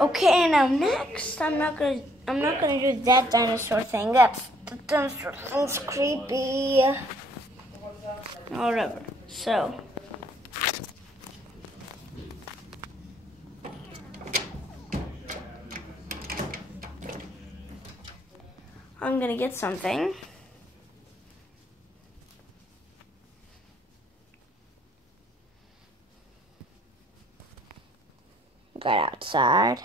Okay, now next, I'm not gonna do that dinosaur thing. The dinosaur thing's creepy. Whatever. So. I'm gonna get something. Got outside.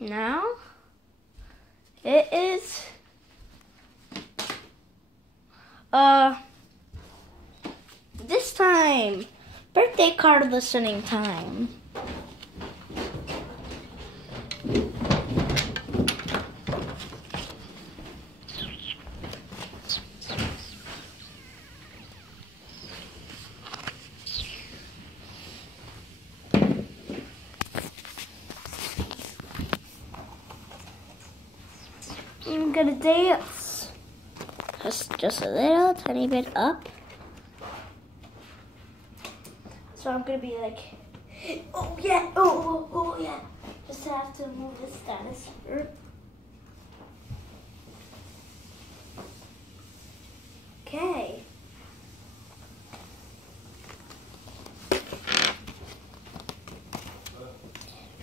Now it is this time birthday card listening time. I'm gonna dance. Just a little tiny bit up. So I'm gonna be like, oh yeah, oh yeah. Just have to move this dinosaur. Okay.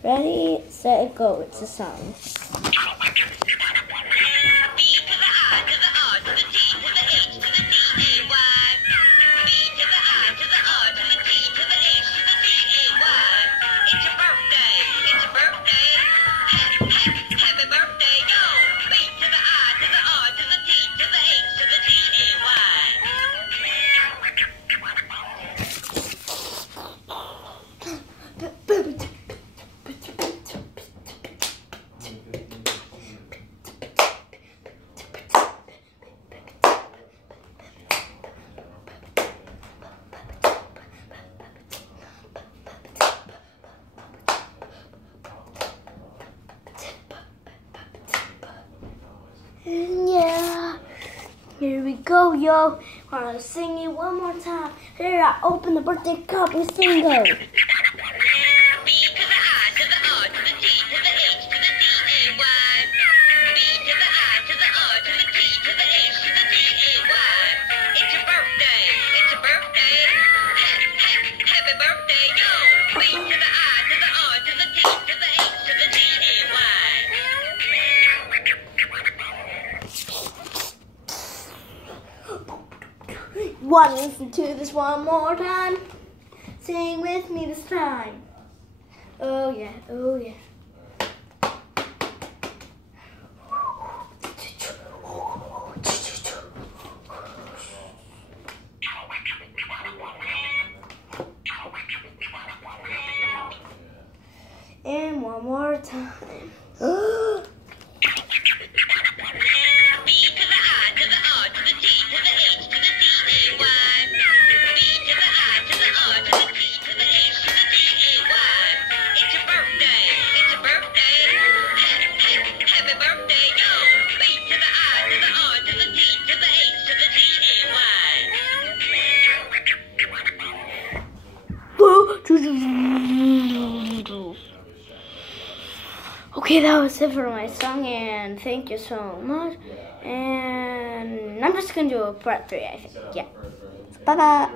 Ready, set, go. It's a song. Yeah, here we go, yo. I'm gonna sing it one more time. Here, I open the birthday cup and sing go. Want to listen to this one more time? Sing with me this time. Oh yeah, oh yeah. And one more time. Okay, that was it for my song, and thank you so much. And I'm just gonna do a part 3, I think. Yeah. Bye bye.